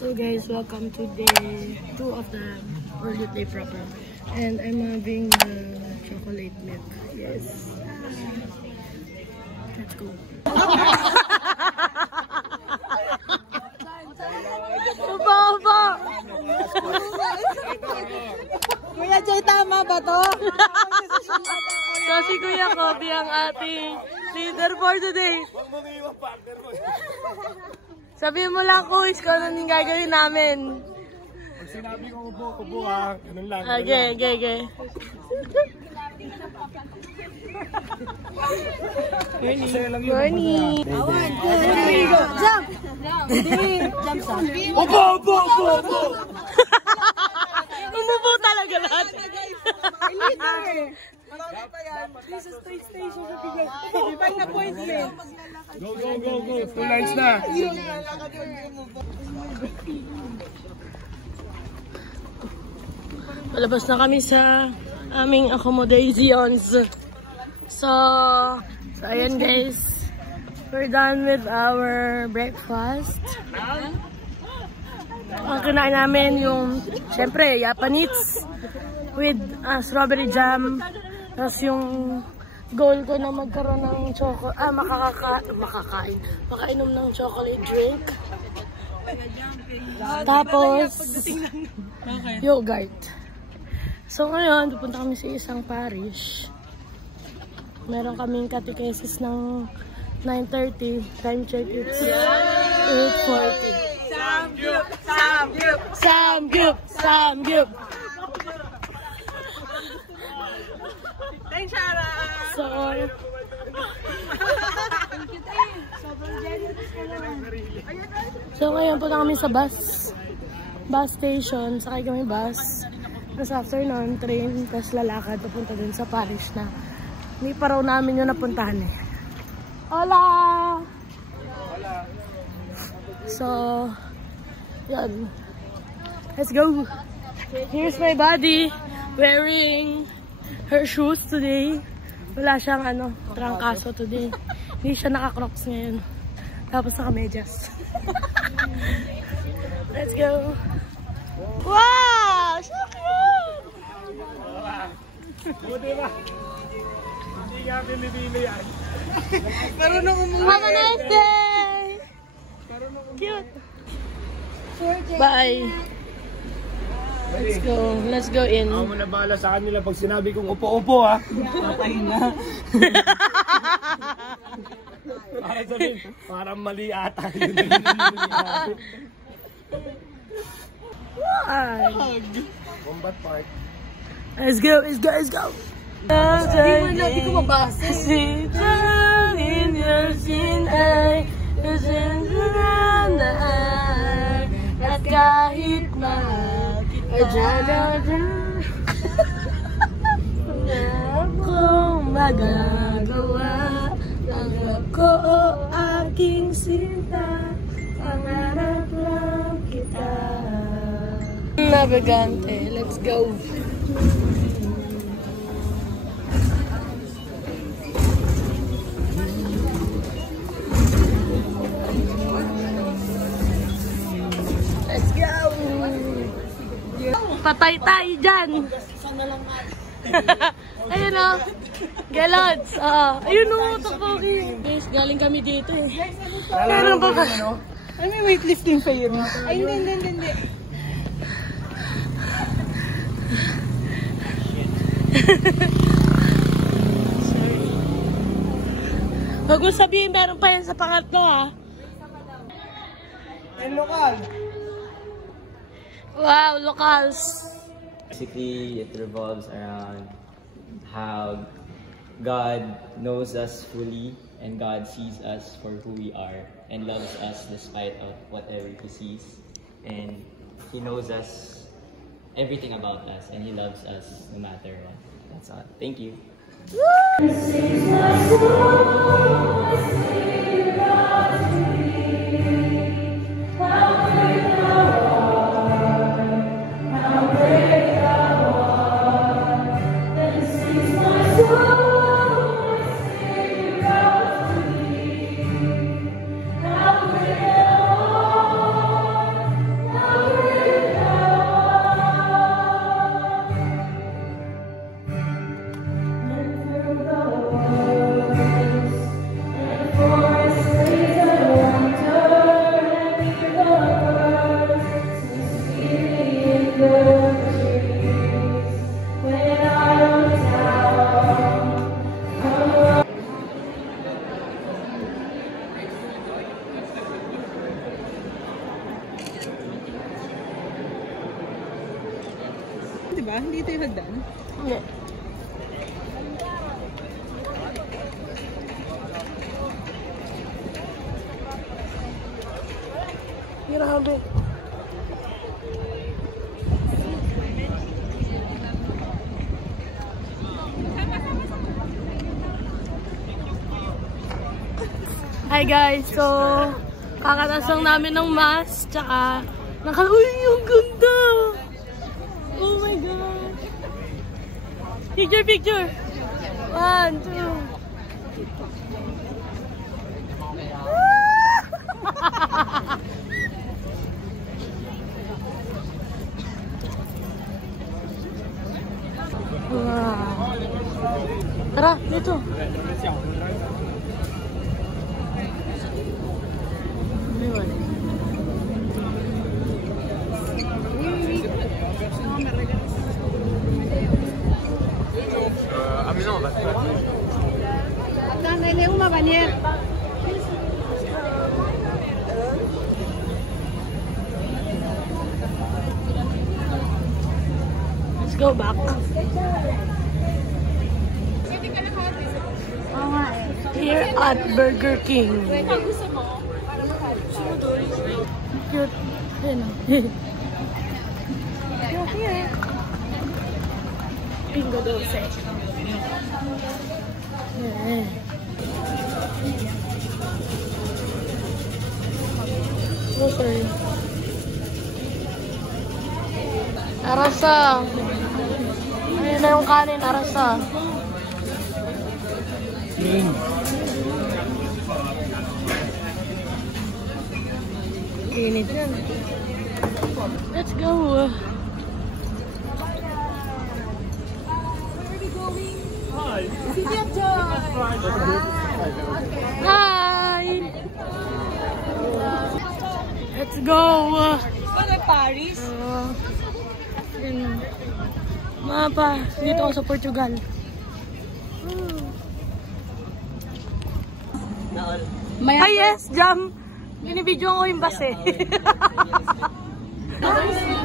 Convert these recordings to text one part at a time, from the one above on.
So guys, welcome to day 2 of the Orchid Day proper. And I'm having the chocolate milk. Yes. Let's go. Upo! Kuya Jay, tama ba to? So si Kuya Kobe ang ating leader for today. Sabihin mo lang, Kuis, kung ano yung gagawin namin. Pag sinabi ko upo ha, ganun lang. Okay. Morning. Awan, go! Jump! Jump sa. Upo! Umupo talaga lahat. Marami pa yan. This is 3 stations of the game. Ibang appointment. Go! 2 lines na. Palabas na kami sa aming accommodations. So ayan guys. We're done with our breakfast. Ang kinain namin yung, syempre, Japanese with strawberry jam. Tapos yung goal ko na magkaroon ng makainom ng chocolate drink. Tapos yogurt. So ngayon, pupunta kami sa isang parish. Meron kaming catechesis ng 9:30. Time check, it's 8:40. Samgyup! Thanks, Shara! So ngayon po na kami sa bus station. Sakay kami bus. Tapos after nun, train. Tapos lalakad papunta dun sa parish na hindi pa raw namin yung napuntahan eh. Hola! So, yun. Let's go! Here's my buddy wearing her shoes today. Wala siyang trangkaso today. Hindi siya naka-crocs ngayon. Tapos naka-medyas. Let's go! Wow! So cute! Buti ba? Hindi nga pinipili yan. Have a nice day! Cute! Bye! Let's go in. Ako mo na bahala sa kanila pag sinabi kong upo ha. Papahinga. Para sabihin, parang mali ata yun. Combat Park. Let's go! Hindi ko mabasa. Sit down in your sin eye, at kahit akong magagawa, tanggap ko aking sinta, pangarap lang kita. Navigante, let's go! Let's go! Patay tayo dyan! Ayun o! Galots! Ayun o! Takpoki! Guys, galing kami dito eh. Meron ba ka? Ay, may weightlifting pa yun. Ay, hindi. Huwag mo sabihin meron pa yan sa pangatlo ha. Ay, lokal. Wow, locals. Basically, it revolves around how God knows us fully and God sees us for who we are and loves us despite of whatever He sees. And He knows us, everything about us, and He loves us no matter what. That's all. Thank you. di ba? Hindi ito yung hagdan? Hindi. Grabe. Hi guys, so kakatas lang namin ng mask, tsaka uy, yung ganda! Oh my God! Picture, picture! 1, 2. Wow! Tara, dito! Let's go back. Here at Burger King. Cute. Here. Bingo dulce. Yeah. Okay. Arasa. Ayun na yung kanin, arasa. Init yan. Let's go. City of Joy! Hi! Let's go. Ano, Paris? Mapa, dito ako sa Portugal. Ay yes, jam! Binibidyo ko yung bus eh.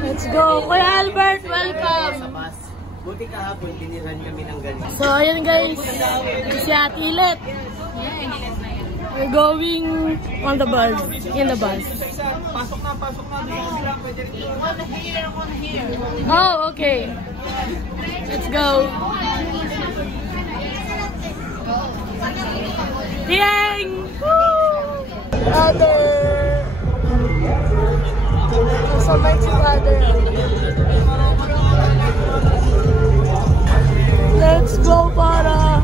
Let's go. Kuya Albert, welcome! Buti kahapon, tinirhan kami ng ganyan. So, ayun guys. Si Ate Ilet. We're going on the bus. In the bus. Pasok na, pasok na. Oh, okay. Let's go. Yang! Brother! Kasabay si brother. Let's go, para!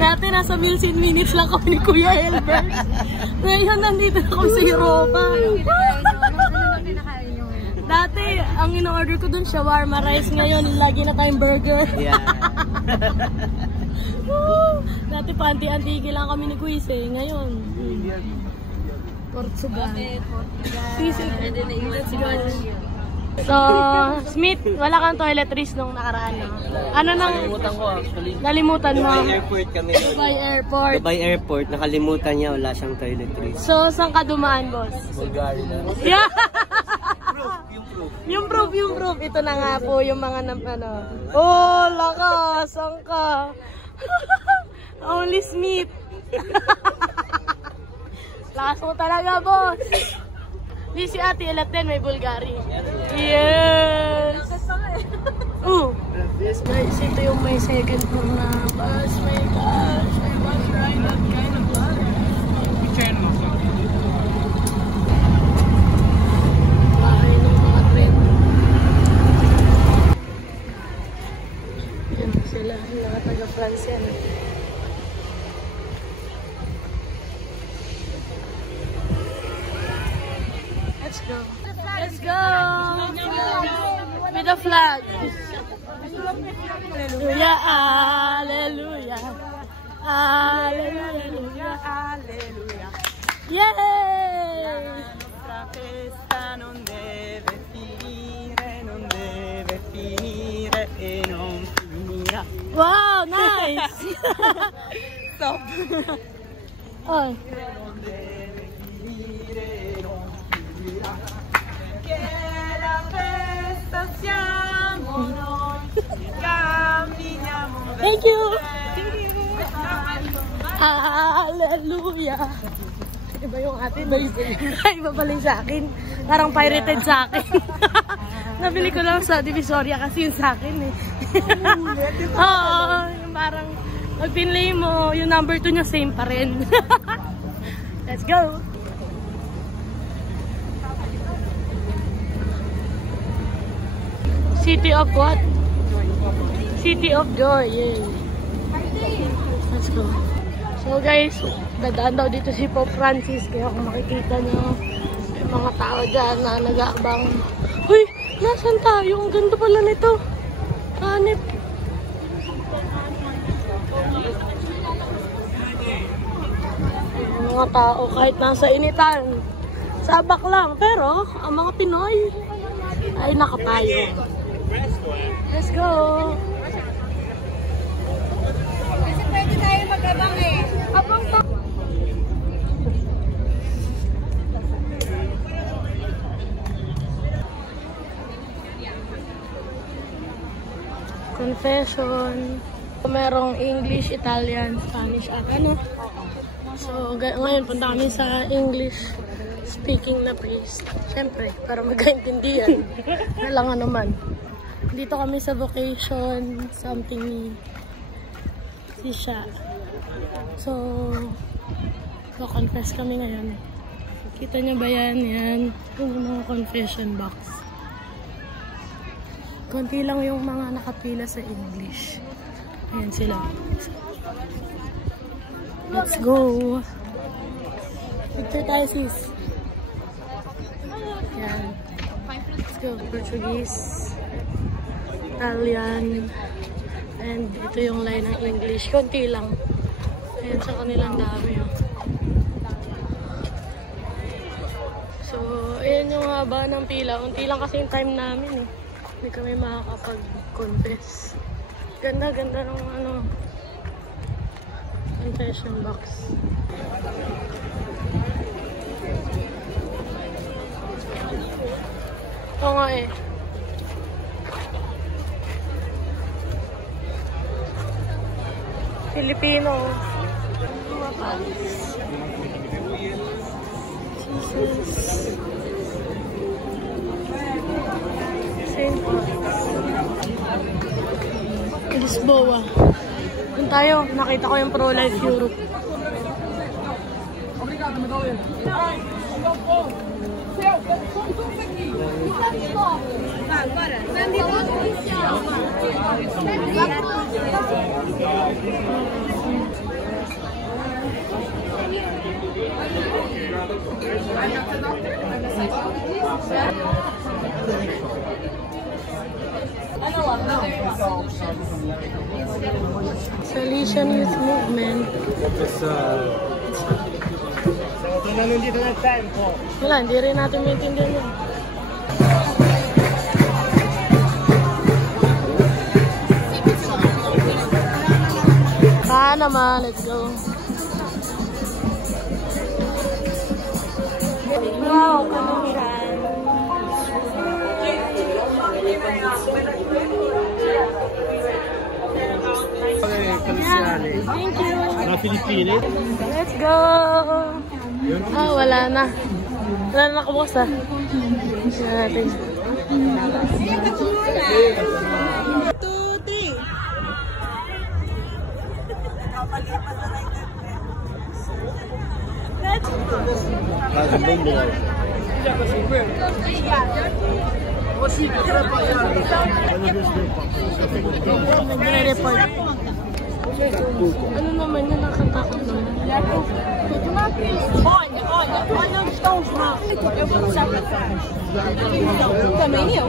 Dati nasa Meals in Minutes lang kami ni Kuya Elbert. Ngayon nandito na kami sa Europa. Dati, ang in-order ko dun shawarma rice. Ngayon, lagi na tayong burger. Yeah. Dati panti-antigi lang kami ni Kuis eh. Ngayon, Portugal. Let's go. So, Smith, wala kang toiletries nung nakaraan, no? Ano nang... Nalimutan ko actually. Nalimutan mo? Dubai Airport kami. Dubai Airport. Dubai Airport, nakalimutan niya, wala siyang toiletries. So, saan ka dumaan, boss? Bulgaria. Yeah! Yung proof. yung proof. Ito na nga po yung mga ano. Oh, lakas! Saan ka? Only Smith. Lakas mo talaga, boss. Di si Ate Elat din, may Bulgari. Yes! Guys, ito yung may second floor na bus. My gosh, I was right that kind of bus. Bahay ng mga tren. Yan sila, mga taga-France yan. Let's go. Let's go. With the flag. Hallelujah, hallelujah. Hallelujah, hallelujah. Yay! La festa non deve finire e non finirà. Wow, nice. Stop. Oh. Thank you! Hallelujah! Iba yung atin. Ay, iba pala yung sa akin. Parang pirated sa akin. Nabili ko lang sa Divisoria kasi yung sa akin eh. Oo, yung parang pag pinlay mo, yung number 2 niya same pa rin. Let's go! City of what? City of Joy. Yay. Let's go. So guys, dadaan daw dito si Pope Francis. Kaya kung makikita nyo, may mga tao dyan na nag-aabang. Uy! Nasaan tayo? Ang ganda pala nito. Hanip. Mga tao kahit nasa initan. Sabak lang. Pero, ang mga Pinoy ay nakapayo. Let's go! Kasi pwede tayo mag-abang eh. Abang pa. Confession. Merong English, Italian, Spanish at ano. So, ngayon punta kami sa English speaking na priest. Siyempre, para magkaintindihan. Walang ano man. Dito kami sa vocation, something si siya. So, confess kami ngayon. Kita niyo ba yan? Yan. Yung mga confession box. Konti lang yung mga nakapila sa English. Ayan sila. Let's go! Picture tayo, sis. Ayan. Let's go. Portuguese, Italian, and ito yung line ng English. Konti lang. Ayan sa kanilang dami. Oh. So, ayan yung haba ng pila. Unti lang kasi yung time namin eh. Hindi kami makakapag-confess. Ganda-ganda ng ano, confession box. Oo nga eh. Filipino. Jesus. Saint Paul. Lisboa. Doon tayo. Nakita ko yung Pro-Life Europe. Salesian Youth Movement. Wala, hindi rin natin maintindihan yun. Naman, let's go. Wow, kanungan. Thank you. Na Filipino. Let's go. Ah, wala na. Wala na nakabukas ah. Tignan natin. 2, 3. Nagre-report. Ano naman yun? Nakatakot naman. Olha onde estão os maus. Eu vou deixar pra trás. Também eu.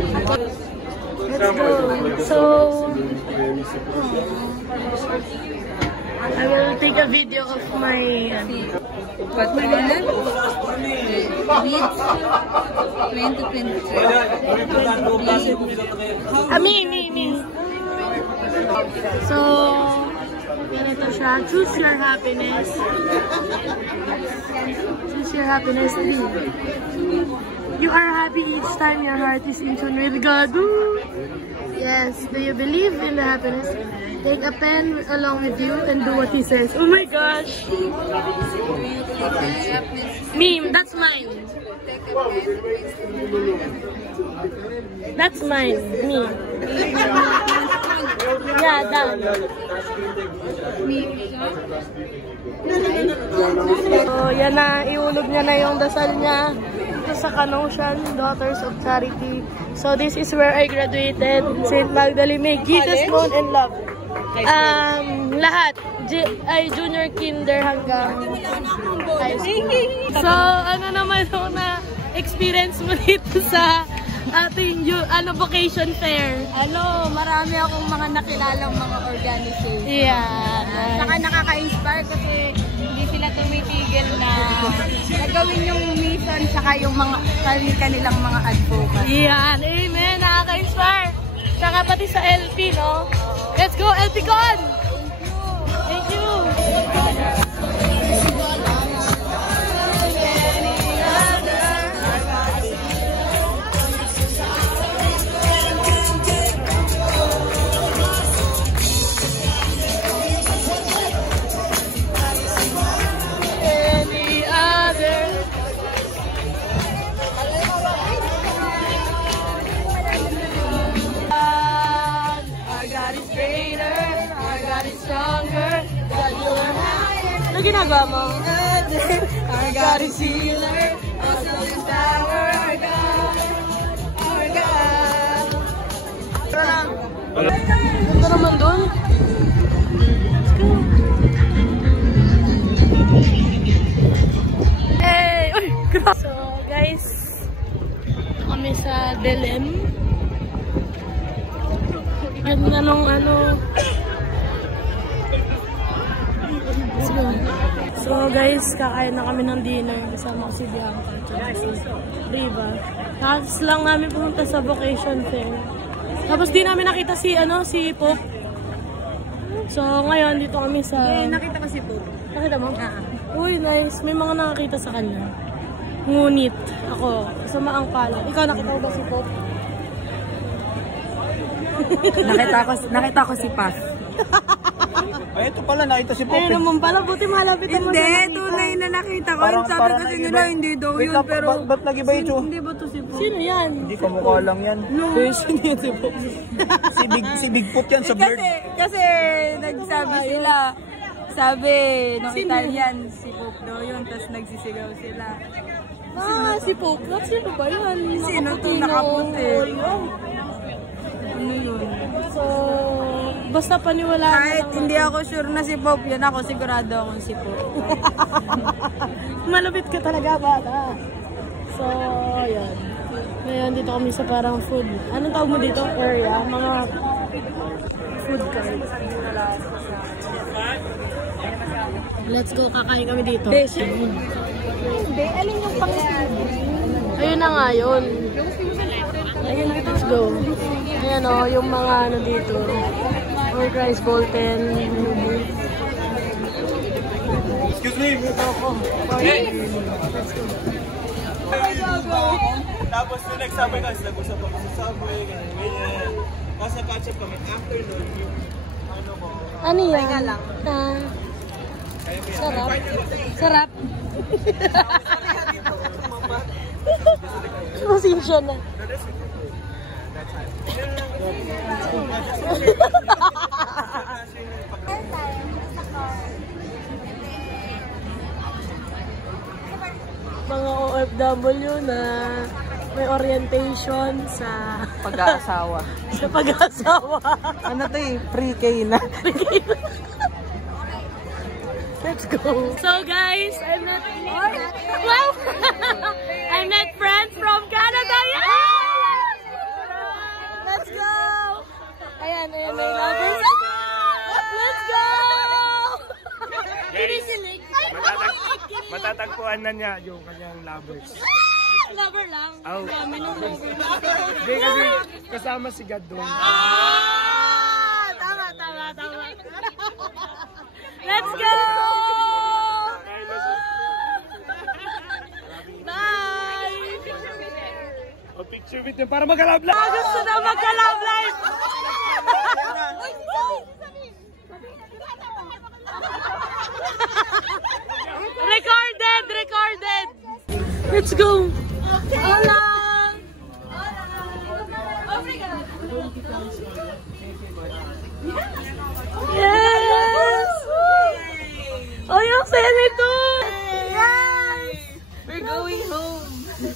Let's go. So, I will take a video of my Patrulha Beats 2023. me. So, Ito siya. Choose your happiness. Choose your happiness 3. You are happy each time your heart is in tune with God. Woo! Yes. Do you believe in the happiness? Take a pen along with you and do what he says. Oh my gosh! Meme, that's mine. That's mine. Me. Yeah, done. So, yan na. Iulog niya na yung dasal niya dito sa Canossian Daughters of Charity. So, this is where I graduated. St. Magdalene. May Jesus known and love. Lahat. Ay, junior kinder hanggang high school. So, ano naman yung na-experience mo dito sa ating vocation fair? Marami akong mga nakilalang mga organization. Yeah. Saka nakaka-inspire kasi hindi sila tumitigil na nagawin yung mission saka yung mga kanilang mga advocates. Yan. Amen. Nakaka-inspire. Saka pati sa LP, no? Let's go, LP Con! Thank you! Ano ginagawa mo? Our God is healer, also is power, our God, our God. Ganda naman doon. Let's go. Hey! Uy! So guys, kami sa Delem. Ganda nung So guys, kakain na kami ng dinner kasama ko si Bianca at si Riva. Tapos lang namin pumunta sa vocation fair. Tapos di namin nakita si Pope. So ngayon dito kami sa... Nakita ko si Pope. Nakita mo? Uy, nice. May mga nakakita sa kanya. Ngunit ako, sa maang palad. Ikaw nakita mo ba si Pope? Nakita ko si Paz. Ay, ito pala, nakita si Pope. Ayun naman pala, buti malapitan mo. Hindi, tunay na nakita ko. Sabi kasi nila, hindi daw yun. Pero, ba't nag-iba yung tsura? hindi ba to si Pope? Sino yan? Hindi ka mukha lang yan. No. Sino yan si Pope? Si Bigfoot yan sa bird. Kasi nagsabi sila, sabi nung Italian, si Pope daw yun, tapos nagsisigaw sila. Si Pope. Sino ba yan? Sino to nakaputi? Ano yun? So, basta paniwalaan na Kahit lang. hindi ako sure na si Pope yun, ako sigurado akong si Pope. Malapit ka talaga, bata. So, yan. Ngayon, dito kami sa parang food. Anong tawag mo dito? Area? Mga food cart. Let's go, kakain kami dito. Hindi, alin yung Ayun na nga yun. Ayun, let's go. Ayan o, yung mga dito. Or rice Bolton. Excuse me, ito ako. Tapos nung nagsabay kasi, nag-usap ako sa subway, ganyan. Tapos nag-catch up kami. After nun, yung mo. Ano yan? Sarap. Sarap. Pasensya na. Mga OFW na may orientation sa pag-aasawa. Sa pag-aasawa. Ano to eh? Pre-K na. Let's go. So guys, I met wow! I met friends from Canada. Yes! Let's go! Ayan, may lovers. Let's go! Kinisilig. Matatagpuan na niya yung kanyang lovers. Lover lang. Oh. Kami ng lover. Hindi kasi kasama si God doon. Tama. Bit yun para magka-love life! Gusto na magka-love life! Recorded! Recorded! Let's go! Hola! Yes! Oh, yung saya nito! Yes! We're going home.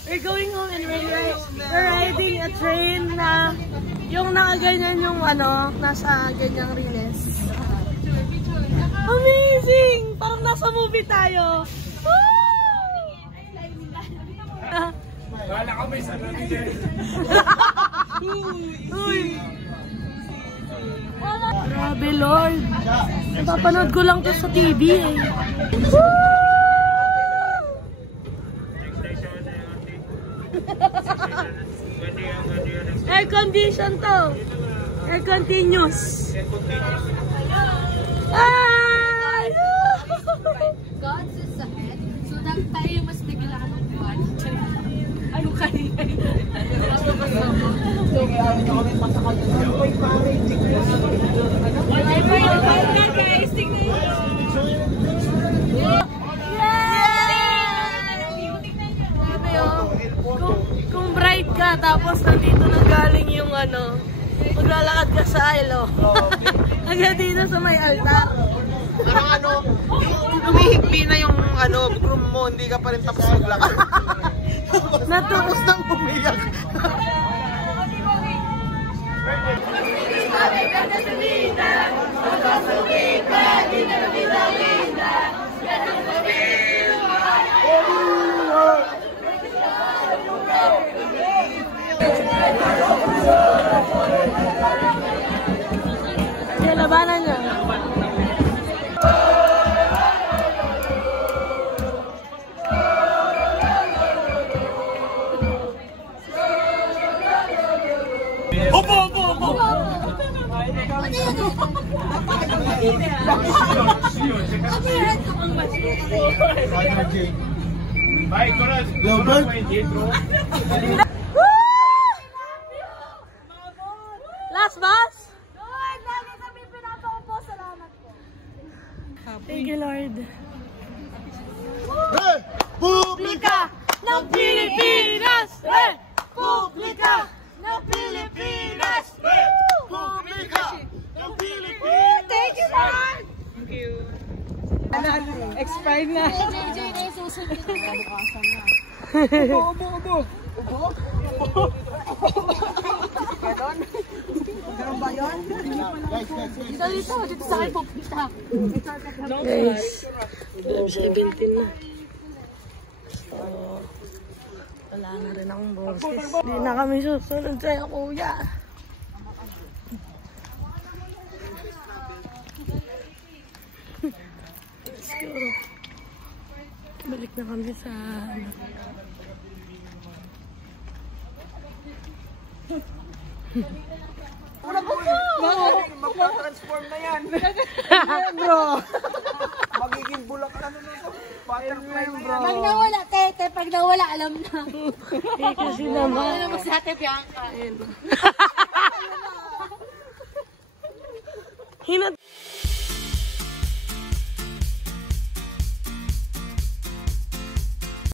We're going home and we're riding a train na yung nakaganyan yung ano, nasa ganyang riles. Amazing! Parang nasa movie tayo. Wala kami sa natin. Uy! Grabe, Lord. Napapanood ko lang to sa TV eh. Air condition to. Air continuous. Ay! God is ahead. So that tayo mas bigla ng buwan. Ano kayo? Guys, tingnan Kung bright ka, tapos nandito na galing yung ano, maglalakad ka sa aisle, hanggang dito sa may altar. Parang ano, umihigpi na yung ano, groom mo, hindi ka pa rin tapos maglakad. Tapos nang umiyak. Yung labanan niya. Last bus? Lord, lagi kami pinapaupo. Salamat po. Thank you, Lord. Publika ng Pilipinas! Publika ng Pilipinas! Publika ng Pilipinas! Thank you, Lord! Expired na. JJ na yung susunod. Ubo! Meron ba yun? Dito sa akin po. Guys, 17 na. So, wala na rin akong boses. Hindi na kami susunod sa'yo, kuya. Let's go. Balik na kami sa ano. Magpa-transform na yan. Bro. Magiging bulak ka na nito. Butterfly, bro. Pag nawala, tete. Pag nawala, alam na. Eh, kasi naman. Ano naman sa ate, Bianca? Hinat